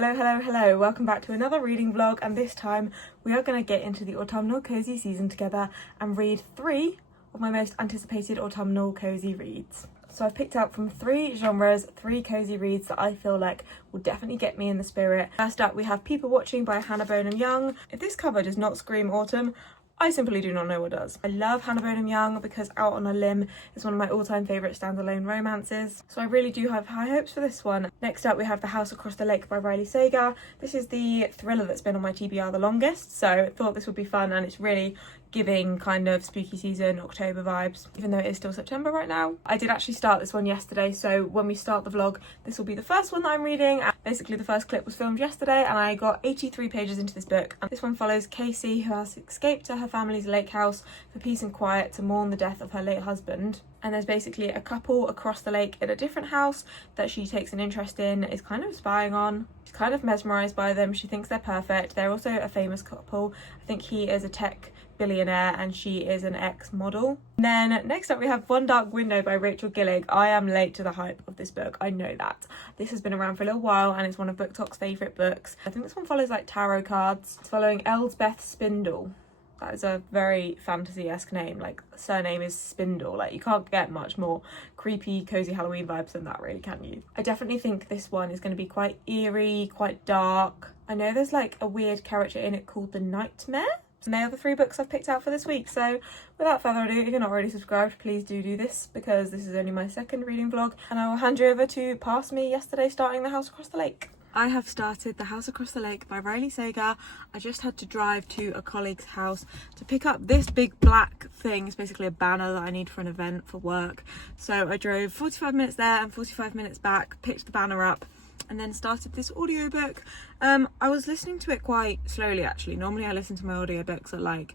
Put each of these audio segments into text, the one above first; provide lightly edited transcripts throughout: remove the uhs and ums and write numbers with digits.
Hello, welcome back to another reading vlog, and this time we are going to get into the autumnal cozy season together and read 3 of my most anticipated autumnal cozy reads. So I've picked out from 3 genres, 3 cozy reads that I feel like will definitely get me in the spirit. First up we have People Watching by Hannah Bonam-Young. If this cover does not scream autumn, I simply do not know what does. I love Hannah Bonam-Young because Out on a Limb is one of my all-time favourite standalone romances, so I really do have high hopes for this one. Next up we have The House Across the Lake by Riley Sager. This is the thriller that's been on my TBR the longest, so I thought this would be fun, and it's really giving kind of spooky season October vibes, even though it is still September right now. I did actually start this one yesterday, so when we start the vlog this will be the first one that I'm reading. Basically the first clip was filmed yesterday and I got 83 pages into this book, and this one follows Casey, who has escaped to her family's lake house for peace and quiet to mourn the death of her late husband. And there's basically a couple across the lake in a different house that she takes an interest in, is kind of spying on. She's kind of mesmerised by them. She thinks they're perfect. They're also a famous couple. I think he is a tech billionaire and she is an ex-model. Then next up we have One Dark Window by Rachel Gillig. I am late to the hype of this book, I know that. This has been around for a little while and it's one of BookTok's favourite books. I think this one follows like tarot cards. It's following Elsbeth Spindle. That is a very fantasy-esque name, like surname is Spindle. Like you can't get much more creepy, cozy Halloween vibes than that, really, can you? I definitely think this one is going to be quite eerie, quite dark. I know there's like a weird character in it called the Nightmare. And they are the 3 books I've picked out for this week. So without further ado, if you're not already subscribed, please do this, because this is only my second reading vlog, and I will hand you over to past me yesterday starting The House Across the Lake. I have started The House Across the Lake by Riley Sager. I just had to drive to a colleague's house to pick up this big black thing. It's basically a banner that I need for an event for work. So I drove 45 minutes there and 45 minutes back, picked the banner up, and then started this audiobook. I was listening to it quite slowly actually. Normally I listen to my audiobooks at like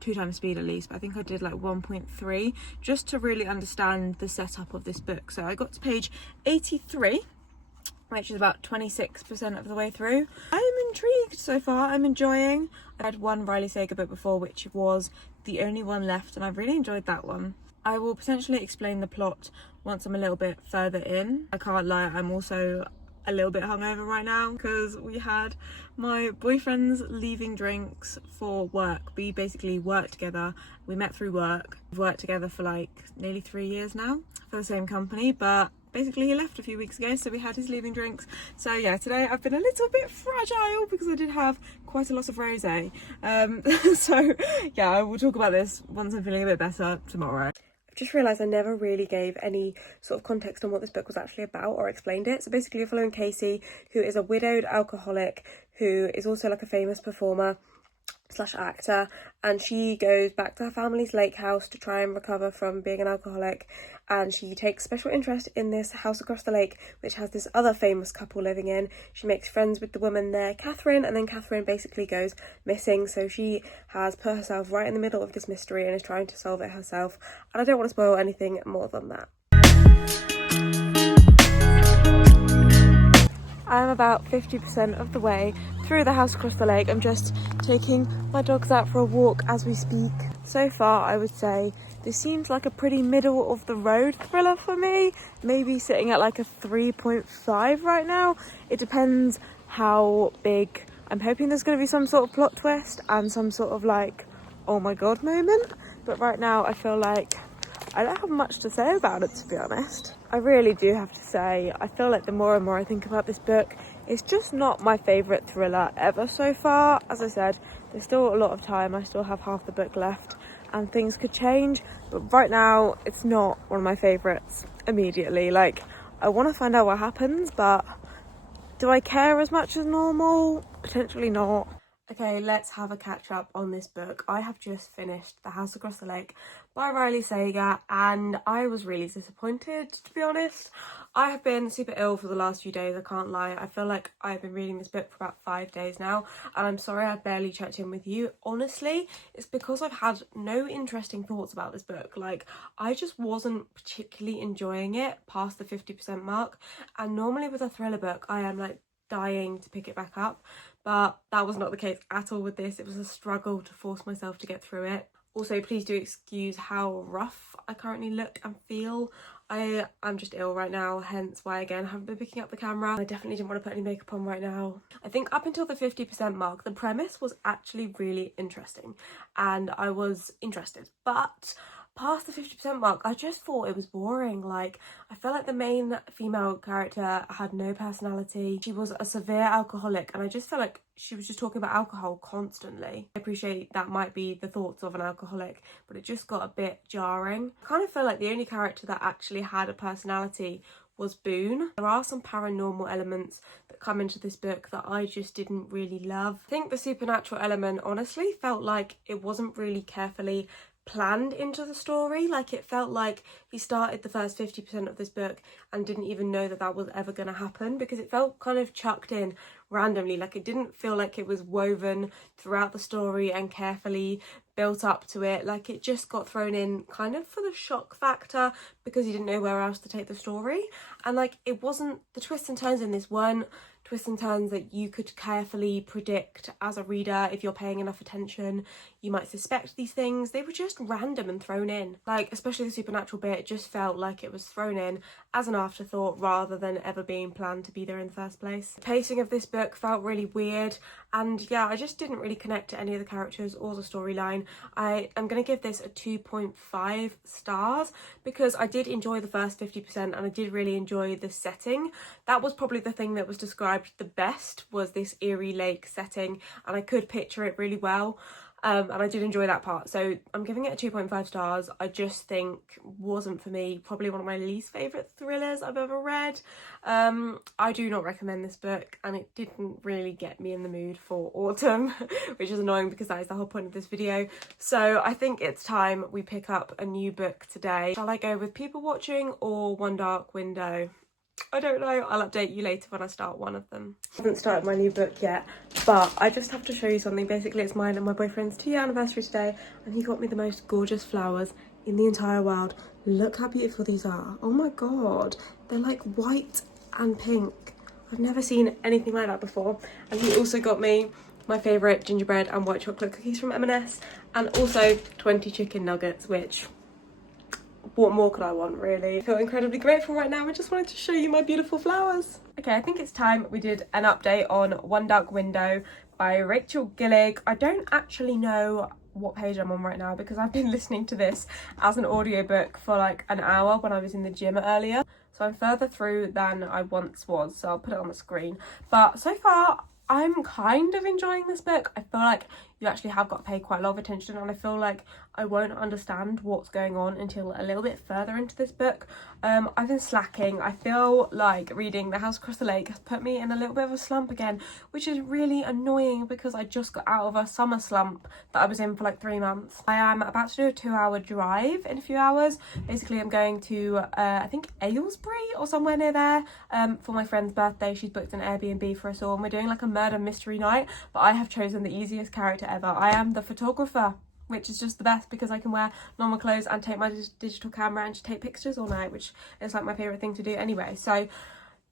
2 times speed at least, but I think I did like 1.3 just to really understand the setup of this book. So I got to page 83, which is about 26% of the way through. I'm intrigued so far, I'm enjoying. I've read one Riley Sager book before, which was the only one left, and I've really enjoyed that one. I will potentially explain the plot once I'm a little bit further in. I can't lie, I'm also a little bit hungover right now because we had my boyfriend's leaving drinks for work. We basically work together. We met through work. We've worked together for like nearly 3 years now for the same company, but basically he left a few weeks ago, so we had his leaving drinks. So yeah, today I've been a little bit fragile because I did have quite a lot of rosé. So yeah, I will talk about this once I'm feeling a bit better tomorrow. I've just realised I never really gave any sort of context on what this book was actually about or explained it. So basically you're following Casey, who is a widowed alcoholic who is also like a famous performer / actor, and she goes back to her family's lake house to try and recover from being an alcoholic, and she takes special interest in this house across the lake which has this other famous couple living in. She makes friends with the woman there, Catherine, and then Catherine basically goes missing, so she has put herself right in the middle of this mystery and is trying to solve it herself, and I don't want to spoil anything more than that. I'm about 50% of the way through The House Across the Lake. I'm just taking my dogs out for a walk as we speak. So far, I would say this seems like a pretty middle of the road thriller for me. Maybe sitting at like a 3.5 right now. It depends how big. I'm hoping there's going to be some sort of plot twist and some sort of like, oh my god moment. But right now I feel like I don't have much to say about it, to be honest. I really do have to say, I feel like the more and more I think about this book, it's just not my favourite thriller ever so far. As I said, there's still a lot of time, I still have half the book left and things could change, but right now it's not one of my favourites immediately. Like, I want to find out what happens, but do I care as much as normal? Potentially not. Okay, let's have a catch up on this book. I have just finished The House Across the Lake by Riley Sager and I was really disappointed, to be honest. I have been super ill for the last few days, I can't lie. I feel like I've been reading this book for about 5 days now, and I'm sorry I barely checked in with you. Honestly, it's because I've had no interesting thoughts about this book. Like, I just wasn't particularly enjoying it past the 50% mark, and normally with a thriller book I am like dying to pick it back up, but that was not the case at all with this. It was a struggle to force myself to get through it. Also, please do excuse how rough I currently look and feel. I'm just ill right now, hence why again I haven't been picking up the camera. I definitely didn't want to put any makeup on right now. I think up until the 50% mark, the premise was actually really interesting and I was interested, but past the 50% mark, I just thought it was boring. Like, I felt like the main female character had no personality. She was a severe alcoholic and I just felt like she was just talking about alcohol constantly. I appreciate that might be the thoughts of an alcoholic, but it just got a bit jarring. I kind of feel like the only character that actually had a personality was Boone. There are some paranormal elements that come into this book that I just didn't really love. I think the supernatural element honestly felt like it wasn't really carefully planned into the story. Like, it felt like he started the first 50% of this book and didn't even know that that was ever going to happen, because it felt kind of chucked in randomly. Like, it didn't feel like it was woven throughout the story and carefully built up to it. Like, it just got thrown in kind of for the shock factor because he didn't know where else to take the story. And like, it wasn't, the twists and turns in this weren't twists and turns that you could carefully predict as a reader. If you're paying enough attention, you might suspect these things. They were just random and thrown in. Like, especially the supernatural bit, it just felt like it was thrown in as an afterthought rather than ever being planned to be there in the first place. The pacing of this book felt really weird, and yeah, I just didn't really connect to any of the characters or the storyline. I am going to give this a 2.5 stars because I did enjoy the first 50% and I did really enjoy the setting. That was probably the thing that was described the best, was this eerie lake setting, and I could picture it really well. And I did enjoy that part, so I'm giving it a 2.5 stars. I just think wasn't for me. Probably one of my least favourite thrillers I've ever read. I do not recommend this book, and it didn't really get me in the mood for autumn, which is annoying because that is the whole point of this video. So I think it's time we pick up a new book today. Shall I go with People Watching or One Dark Window? I don't know. I'll update you later when I start one of them. I haven't started my new book yet, but I just have to show you something. Basically, it's mine and my boyfriend's 2-year anniversary today, and he got me the most gorgeous flowers in the entire world. Look how beautiful these are. Oh my god. They're like white and pink. I've never seen anything like that before. And he also got me my favourite gingerbread and white chocolate cookies from M&S, and also 20 chicken nuggets, which... what more could I want, really? I feel incredibly grateful right now. I just wanted to show you my beautiful flowers. Okay, I think it's time we did an update on One Dark Window by Rachel Gillig. I don't actually know what page I'm on right now because I've been listening to this as an audiobook for like an hour when I was in the gym earlier. So I'm further through than I once was, so I'll put it on the screen. But so far, I'm kind of enjoying this book. I feel like you actually have got to pay quite a lot of attention, and I feel like I won't understand what's going on until a little bit further into this book. I've been slacking. I feel like reading The House Across the Lake has put me in a little bit of a slump again, which is really annoying because I just got out of a summer slump that I was in for like 3 months. I am about to do a 2-hour drive in a few hours. Basically, I'm going to, I think Aylesbury or somewhere near there for my friend's birthday. She's booked an Airbnb for us all, and we're doing like a murder mystery night, but I have chosen the easiest character ever. I am the photographer, which is just the best because I can wear normal clothes and take my digital camera and just take pictures all night, which is like my favourite thing to do anyway. So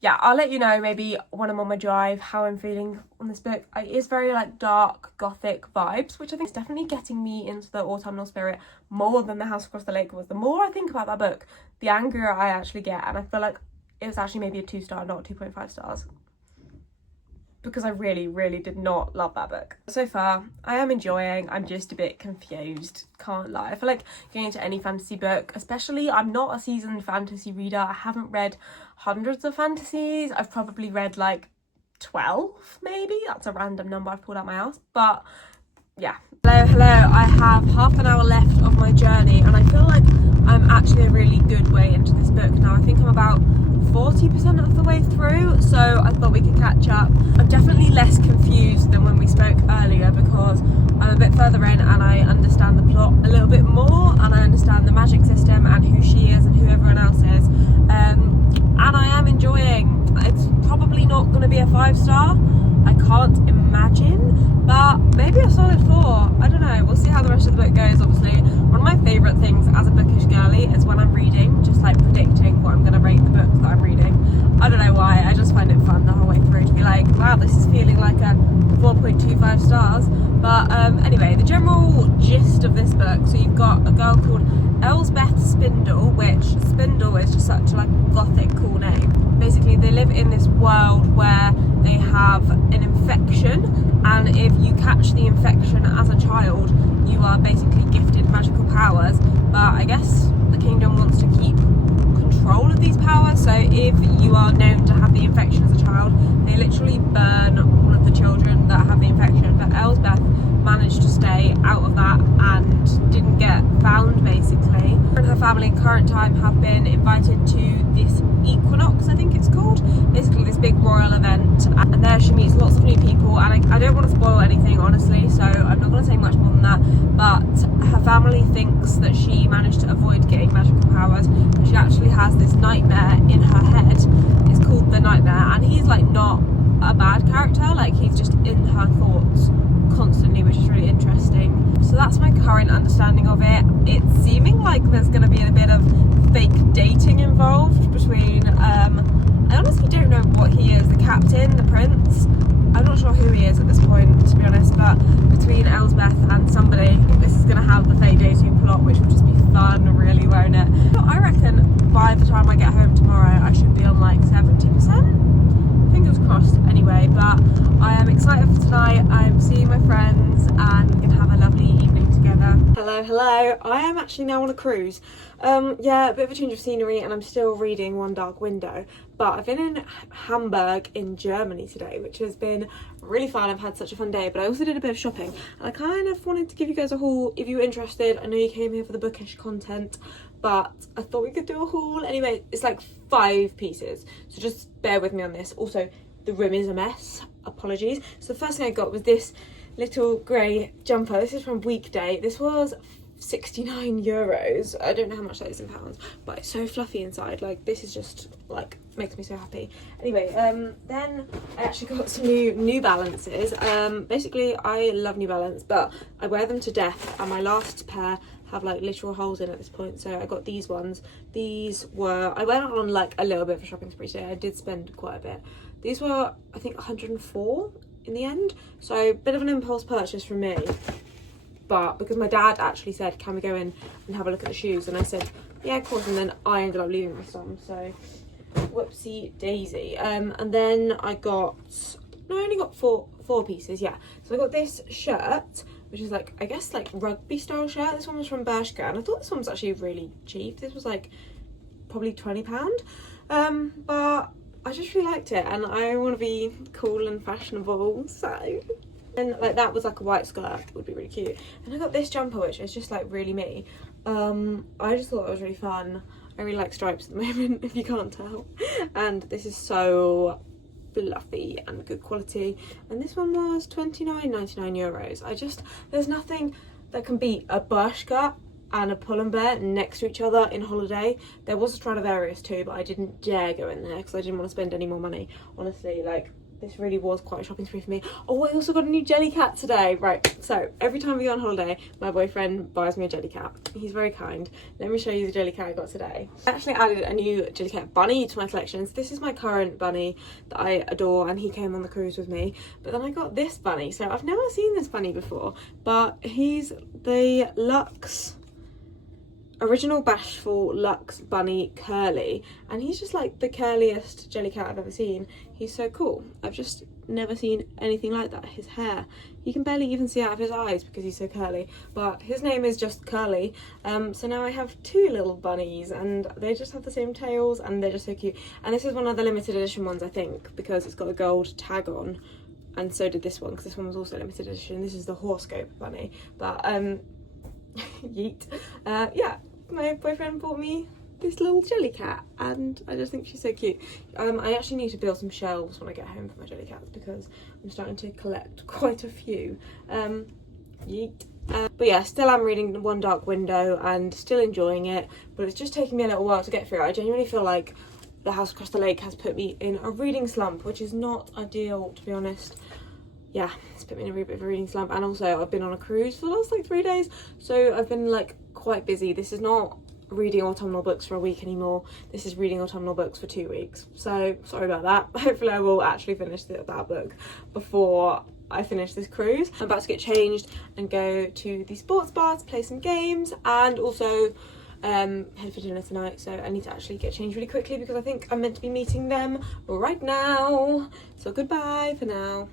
yeah, I'll let you know maybe when I'm on my drive how I'm feeling on this book. It is very like dark gothic vibes, which I think is definitely getting me into the autumnal spirit more than The House Across the Lake was. The more I think about that book, the angrier I actually get, and I feel like it was actually maybe a 2-star, not 2.5 stars. Because I really, really did not love that book. So far, I am enjoying. I'm just a bit confused, can't lie. I feel like getting into any fantasy book, especially I'm not a seasoned fantasy reader. I haven't read hundreds of fantasies. I've probably read like 12, maybe. That's a random number I've pulled out my ass. But yeah. Hello. I have half an hour left of my journey, and I feel like I'm actually a really good way into this book now. I think I'm about 40% of the way through, so I thought we could catch up. I'm definitely less confused than when we spoke earlier because I'm a bit further in and I understand the plot a little bit more, and I understand the magic system and who she is and who everyone else is, and I am enjoying. It's probably not going to be a 5-star, I can't imagine, but maybe a solid 4. I don't know, we'll see how the rest of the book goes. Obviously, one of my favourite things as a bookish girly is when I'm reading, just like predicting what I'm going to rate the book that I'm reading. I don't know why, I just find it fun the whole way through to be like, wow, this is feeling like a 4.5 1.25 stars. But anyway, the general gist of this book, so you've got a girl called Elsbeth Spindle, which Spindle is just such a like gothic cool name. Basically they live in this world where they have an infection, and if you catch the infection as a child you are basically gifted magical powers, but I guess the kingdom wants to keep control of these powers, so if you are known to have the infection as a child they literally burn all of the children that have the infection. But Elsbeth managed to stay out of that and didn't get found basically. Her and her family in current time have been invited to this equinox, I think it's called, basically this big royal event, and there she meets lots of new people, and I don't want to spoil anything honestly, so I'm not going to say much more than that, but her family thinks that she managed to avoid getting magical powers, but she actually has this nightmare in her head. It's called the Nightmare, and he's like not a bad character, like he's just in her thoughts constantly, which is really interesting. So that's my current understanding of it. It's seeming like there's going to be a bit of fake dating involved between I honestly don't know what he is, the captain, the prince, I'm not sure who he is at this point to be honest, but between Elsbeth and somebody this is going to have the fake dating plot, which will just be fun really, won't it? But I reckon by the time I get home tomorrow I should be on like 70%. Fingers crossed anyway, but I am excited for tonight. I'm seeing my friends and we're gonna have a lovely evening together. Hello, I am actually now on a cruise. Yeah, a bit of a change of scenery, and I'm still reading One Dark Window, but I've been in Hamburg in Germany today, which has been really fun. I've had such a fun day, but I also did a bit of shopping, and I kind of wanted to give you guys a haul if you're interested. I know you came here for the bookish content, but I thought we could do a haul. Anyway, it's like 5 pieces, so just bear with me on this. Also, the room is a mess, apologies. So the first thing I got was this little grey jumper. This is from Weekday. This was 69 euros. I don't know how much that is in pounds, but it's so fluffy inside. Like, this is just like makes me so happy. Anyway, then I actually got some New Balances. Basically I love New Balance, but I wear them to death, and my last pair have like literal holes in at this point, so I got these ones. These were, I went on like a little bit of a shopping spree today. I did spend quite a bit. These were I think 104 in the end, so a bit of an impulse purchase from me, but because my dad actually said can we go in and have a look at the shoes, and I said yeah of course, and then I ended up leaving with some, so whoopsie daisy. And then I only got four pieces, yeah. So I got this shirt, which is like, I guess like rugby style shirt. This one was from Bershka, and I thought this one was actually really cheap. This was like probably £20, but I just really liked it, and I want to be cool and fashionable, so. And like that was like a white skirt, would be really cute. And I got this jumper, which is just like really me. I just thought it was really fun. I really like stripes at the moment, if you can't tell. And this is so fluffy and good quality, and this one was 29.99 euros. There's nothing that can beat a Bershka and a Pull&Bear next to each other in holiday. There was a Stradivarius too, but I didn't dare go in there because I didn't want to spend any more money. Honestly, like, this really was quite a shopping spree for me. Oh, I also got a new Jellycat today. Right, so every time we go on holiday, my boyfriend buys me a Jellycat. He's very kind. Let me show you the Jellycat I got today. I actually added a new Jellycat bunny to my collection. So this is my current bunny that I adore, and he came on the cruise with me. But then I got this bunny. So I've never seen this bunny before, but he's the Luxe Original Bashful Luxe Bunny Curly, and he's just like the curliest Jellycat I've ever seen. He's so cool. I've just never seen anything like that. His hair, you can barely even see out of his eyes because he's so curly, but his name is just Curly. So now I have 2 little bunnies, and they just have the same tails, and they're just so cute. And this is one of the limited edition ones, I think, because it's got a gold tag on, and so did this one, because this one was also limited edition. This is the Horoscope bunny, but yeet. Yeah, my boyfriend bought me this little Jellycat, and I just think she's so cute. I actually need to build some shelves when I get home for my Jellycats, because I'm starting to collect quite a few. Yeet. But yeah, still am reading One Dark Window and still enjoying it, but it's just taking me a little while to get through it. I genuinely feel like The House Across the Lake has put me in a reading slump, which is not ideal, to be honest. Yeah, it's put me in a bit of a reading slump, and also I've been on a cruise for the last like 3 days, so I've been like quite busy. This is not reading autumnal books for a week anymore. This is reading autumnal books for 2 weeks, so sorry about that. Hopefully I will actually finish that book before I finish this cruise. I'm about to get changed and go to the sports bar to play some games, and also head for dinner tonight. So I need to actually get changed really quickly because I think I'm meant to be meeting them right now. So goodbye for now.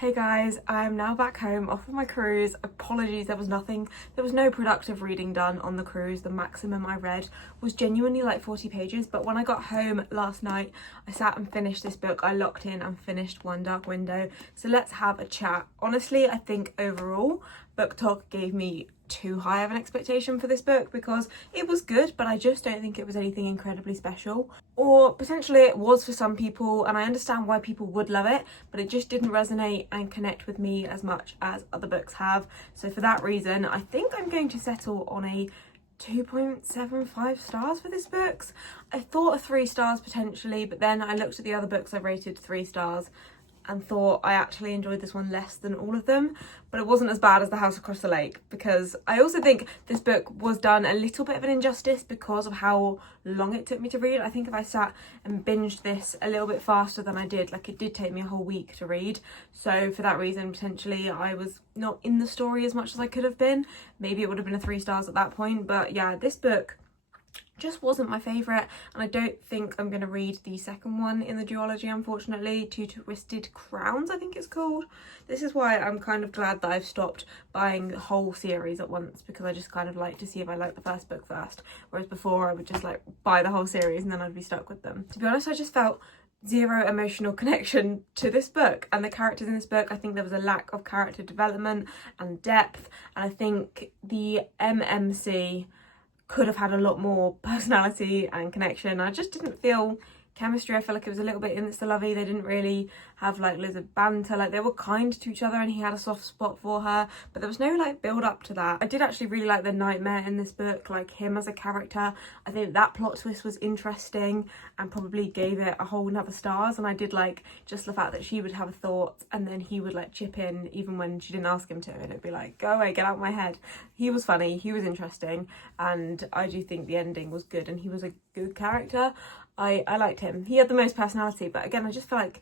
Hey guys, I'm now back home off of my cruise. Apologies, there was no productive reading done on the cruise. The maximum I read was genuinely like 40 pages, but when I got home last night, I sat and finished this book. I locked in and finished One Dark Window. So let's have a chat. Honestly, I think overall, Book Talk gave me too high of an expectation for this book because it was good, but I just don't think it was anything incredibly special. Or potentially it was for some people, and I understand why people would love it, but it just didn't resonate and connect with me as much as other books have. So for that reason, I think I'm going to settle on a 2.75 stars for this book. I thought of 3 stars potentially, but then I looked at the other books I've rated 3 stars and thought I actually enjoyed this one less than all of them, but it wasn't as bad as The House Across the Lake, because I also think this book was done a little bit of an injustice because of how long it took me to read. I think if I sat and binged this a little bit faster than I did, like it did take me a whole week to read, so for that reason potentially I was not in the story as much as I could have been. Maybe it would have been a 3 stars at that point, but yeah, this book just wasn't my favourite, and I don't think I'm going to read the second one in the duology, unfortunately. Two Twisted Crowns, I think it's called. This is why I'm kind of glad that I've stopped buying the whole series at once, because I just kind of like to see if I like the first book first, whereas before I would just like buy the whole series and then I'd be stuck with them. To be honest, I just felt zero emotional connection to this book and the characters in this book. I think there was a lack of character development and depth, and I think the MMC could have had a lot more personality and connection. I just didn't feel chemistry. I feel like it was a little bit insta-lovey. They didn't really have like loads of banter. Like they were kind to each other and he had a soft spot for her, but there was no like build up to that. I did actually really like the nightmare in this book, like him as a character. I think that plot twist was interesting and probably gave it a whole nother stars. And I did like just the fact that she would have a thought and then he would like chip in even when she didn't ask him to, and it'd be like, go away, get out of my head. He was funny, he was interesting, and I do think the ending was good and he was a good character. I liked him. He had the most personality, but again, I just feel like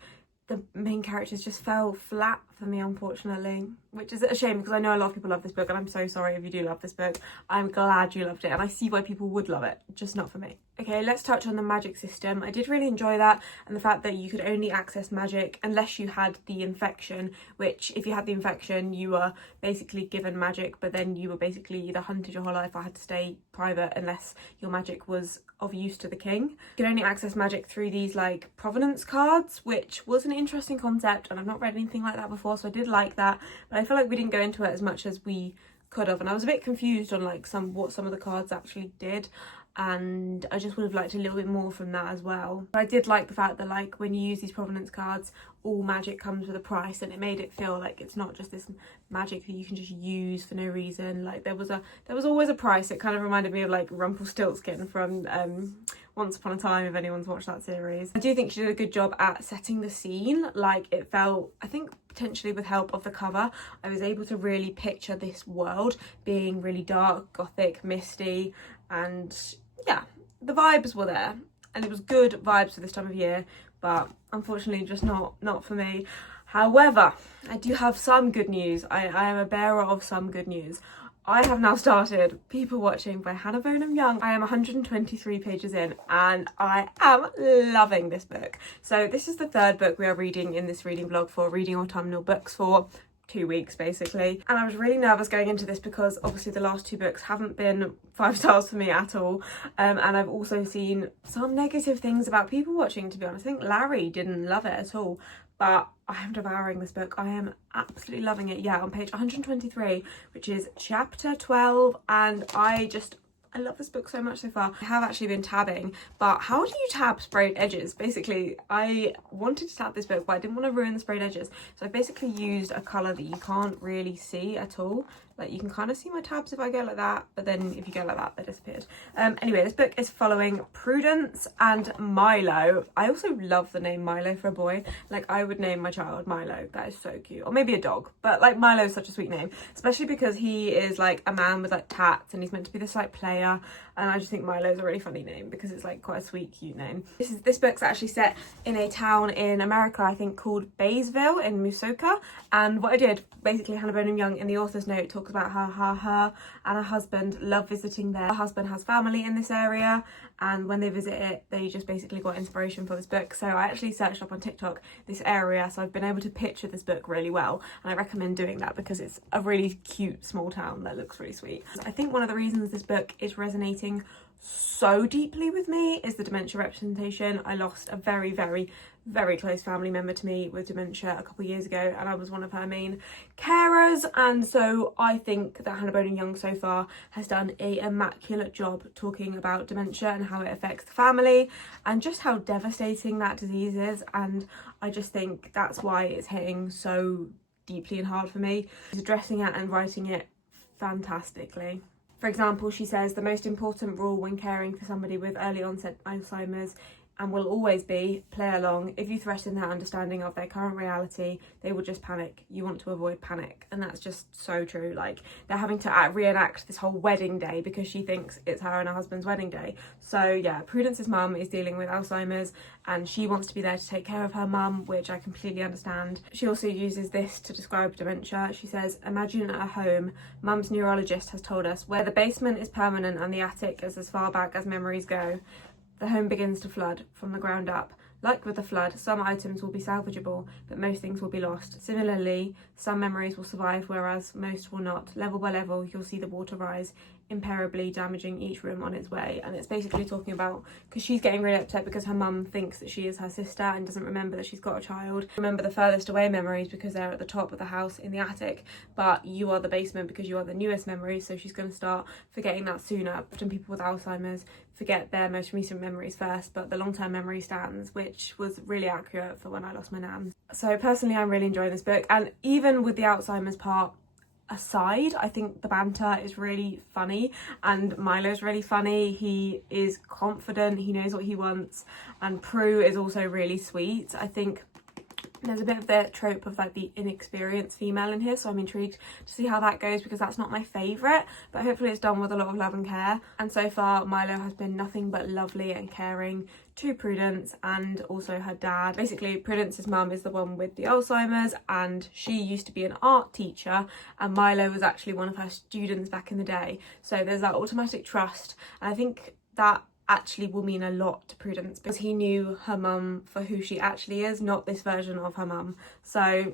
the main characters just fell flat for me, unfortunately, which is a shame because I know a lot of people love this book, and I'm so sorry if you do love this book. I'm glad you loved it, and I see why people would love it, just not for me. Okay, let's touch on the magic system. I did really enjoy that, and the fact that you could only access magic unless you had the infection, which if you had the infection, you were basically given magic, but then you were basically either hunted your whole life or had to stay private unless your magic was of use to the king. You could only access magic through these like provenance cards, which was an interesting concept, and I've not read anything like that before, so I did like that, but I feel like we didn't go into it as much as we could have, and I was a bit confused on like what some of the cards actually did, and I just would have liked a little bit more from that as well. But I did like the fact that like when you use these provenance cards, all magic comes with a price, and it made it feel like it's not just this magic that you can just use for no reason. Like there was always a price. It kind of reminded me of like Rumpelstiltskin from Once Upon a Time, if anyone's watched that series. I do think she did a good job at setting the scene. Like it felt, I think potentially with help of the cover, I was able to really picture this world being really dark, gothic, misty, and yeah, the vibes were there, and it was good vibes for this time of year, but unfortunately just not for me. However, I do have some good news. I am a bearer of some good news. I have now started People Watching by Hannah Bonam-Young. I am 123 pages in and I am loving this book. So this is the 3rd book we are reading in this reading vlog for Reading Autumnal Books for 2 weeks basically, and I was really nervous going into this because obviously the last 2 books haven't been 5 stars for me at all, and I've also seen some negative things about People Watching, to be honest. I think Larry didn't love it at all, but I am devouring this book. I am absolutely loving it. Yeah, on page 123, which is chapter 12, and I love this book so much so far. I have actually been tabbing, but how do you tab sprayed edges? Basically, I wanted to tab this book, but I didn't want to ruin the sprayed edges. So I basically used a colour that you can't really see at all, Like, you can kind of see my tabs if I go like that, but then if you go like that, they disappeared. Anyway, this book is following Prudence and Milo. I also love the name Milo for a boy. Like, I would name my child Milo. That is so cute. Or maybe a dog, but like Milo is such a sweet name, especially because he is like a man with like tats and he's meant to be this like player. And I just think Milo is a really funny name because it's like quite a sweet, cute name. This book's actually set in a town in America, I think, called Baysville in Muskoka. And what I did, basically, Hannah Bonam-Young in the author's note talks about how her and her husband love visiting there. Her husband has family in this area, and when they visit it, they just basically got inspiration for this book. So I actually searched up on TikTok this area, so I've been able to picture this book really well, and I recommend doing that because it's a really cute small town that looks really sweet. I think one of the reasons this book is resonating so deeply with me is the dementia representation. I lost a very, very, very close family member to me with dementia a couple of years ago, and I was one of her main carers, and so I think that Hannah Bonam-Young so far has done an immaculate job talking about dementia and how it affects the family and just how devastating that disease is. And I just think that's why it's hitting so deeply and hard for me. She's addressing it and writing it fantastically. For example, she says the most important rule when caring for somebody with early onset Alzheimer's, and will always be, play along. If you threaten their understanding of their current reality, they will just panic. You want to avoid panic. And that's just so true. Like, they're having to reenact this whole wedding day because she thinks it's her and her husband's wedding day. So yeah, Prudence's mum is dealing with Alzheimer's and she wants to be there to take care of her mum, which I completely understand. She also uses this to describe dementia. She says, imagine at a home, mum's neurologist has told us, where the basement is permanent and the attic is as far back as memories go. The home begins to flood from the ground up. Like with the flood, some items will be salvageable, but most things will be lost. Similarly, some memories will survive, whereas most will not. Level by level, you'll see the water rise, imperably damaging each room on its way. And it's basically talking about, because she's getting really upset because her mum thinks that she is her sister and doesn't remember that she's got a child. Remember the furthest away memories because they're at the top of the house in the attic, but you are the basement because you are the newest memories, so she's going to start forgetting that sooner. Often people with Alzheimer's forget their most recent memories first, but the long-term memory stands, which was really accurate for when I lost my nan. So personally, I'm really enjoying this book, and even with the Alzheimer's part aside, I think the banter is really funny and Milo's really funny. He is confident, he knows what he wants, and Prue is also really sweet. I think there's a bit of the trope of like the inexperienced female in here, so I'm intrigued to see how that goes because that's not my favourite, but hopefully it's done with a lot of love and care. And so far Milo has been nothing but lovely and caring to Prudence and also her dad. Basically, Prudence's mum is the one with the Alzheimer's and she used to be an art teacher, and Milo was actually one of her students back in the day, so there's that automatic trust, and I think that actually will mean a lot to Prudence because he knew her mum for who she actually is, not this version of her mum. So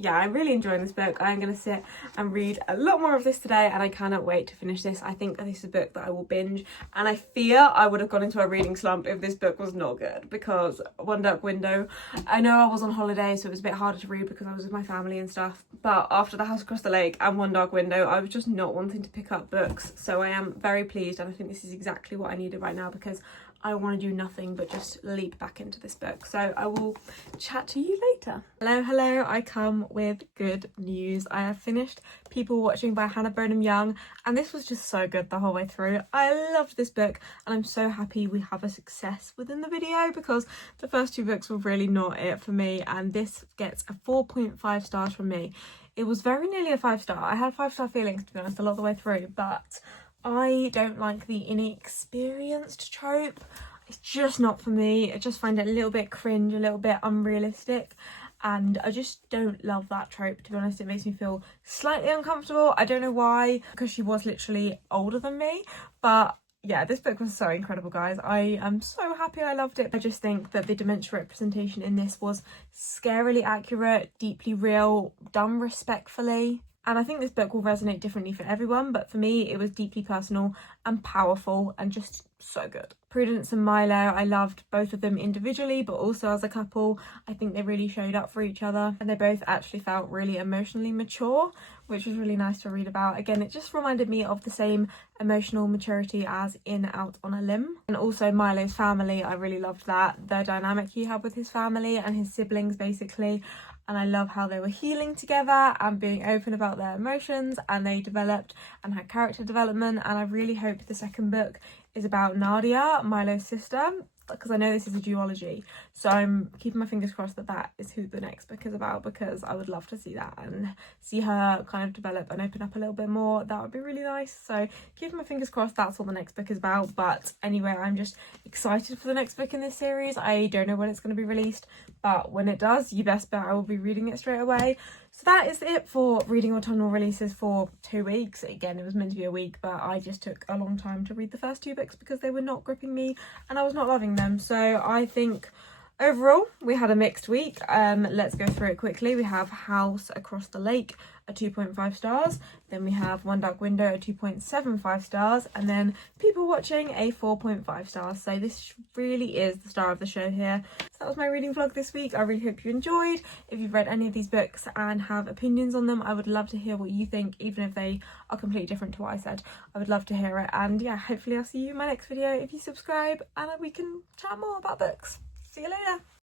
yeah, I'm really enjoying this book. I'm going to sit and read a lot more of this today and I cannot wait to finish this. I think this is a book that I will binge, and I fear I would have gone into a reading slump if this book was not good, because One Dark Window, I know I was on holiday so it was a bit harder to read because I was with my family and stuff, but after The House Across the Lake and One Dark Window I was just not wanting to pick up books. So I am very pleased, and I think this is exactly what I needed right now because I want to do nothing but just leap back into this book. So I will chat to you later. Hello, I come with good news. I have finished People Watching by Hannah Bonam-Young, and this was just so good the whole way through. I loved this book and I'm so happy we have a success within the video because the first two books were really not it for me, and this gets a 4.5 stars from me. It was very nearly a 5-star. I had 5-star feelings, to be honest, a lot of the way through, but I don't like the inexperienced trope. It's just not for me. I just find it a little bit cringe, a little bit unrealistic, and I just don't love that trope, to be honest. It makes me feel slightly uncomfortable. I don't know why, because she was literally older than me, but yeah, this book was so incredible, guys. I am so happy I loved it. I just think that the dementia representation in this was scarily accurate, deeply real, done respectfully. And I think this book will resonate differently for everyone, but for me it was deeply personal and powerful and just so good. Prudence and Milo, I loved both of them individually but also as a couple. I think they really showed up for each other, and they both actually felt really emotionally mature, which was really nice to read about. Again, it just reminded me of the same emotional maturity as in Out on a Limb. And also Milo's family, I really loved that. The dynamic he had with his family and his siblings basically. and I love how they were healing together and being open about their emotions, and they developed and had character development. And I really hope the second book is about Nadia, Milo's sister, because I know this is a duology, so I'm keeping my fingers crossed that that is who the next book is about, because I would love to see that and see her kind of develop and open up a little bit more. That would be really nice. So keeping my fingers crossed that's what the next book is about. But anyway, I'm just excited for the next book in this series. I don't know when it's going to be released, but when it does, you best bet I will be reading it straight away. So that is it for reading autumnal releases for 2 weeks. Again, it was meant to be a week, but I just took a long time to read the first 2 books because they were not gripping me and I was not loving them. So I think overall we had a mixed week. Let's go through it quickly. We have House Across the Lake, a 2.5 stars. Then we have One Dark Window, a 2.75 stars. And then People Watching, a 4.5 stars. So this really is the star of the show here. So that was my reading vlog this week. I really hope you enjoyed. If you've read any of these books and have opinions on them, I would love to hear what you think, even if they are completely different to what I said. I would love to hear it. And yeah, hopefully I'll see you in my next video if you subscribe and we can chat more about books. See you later.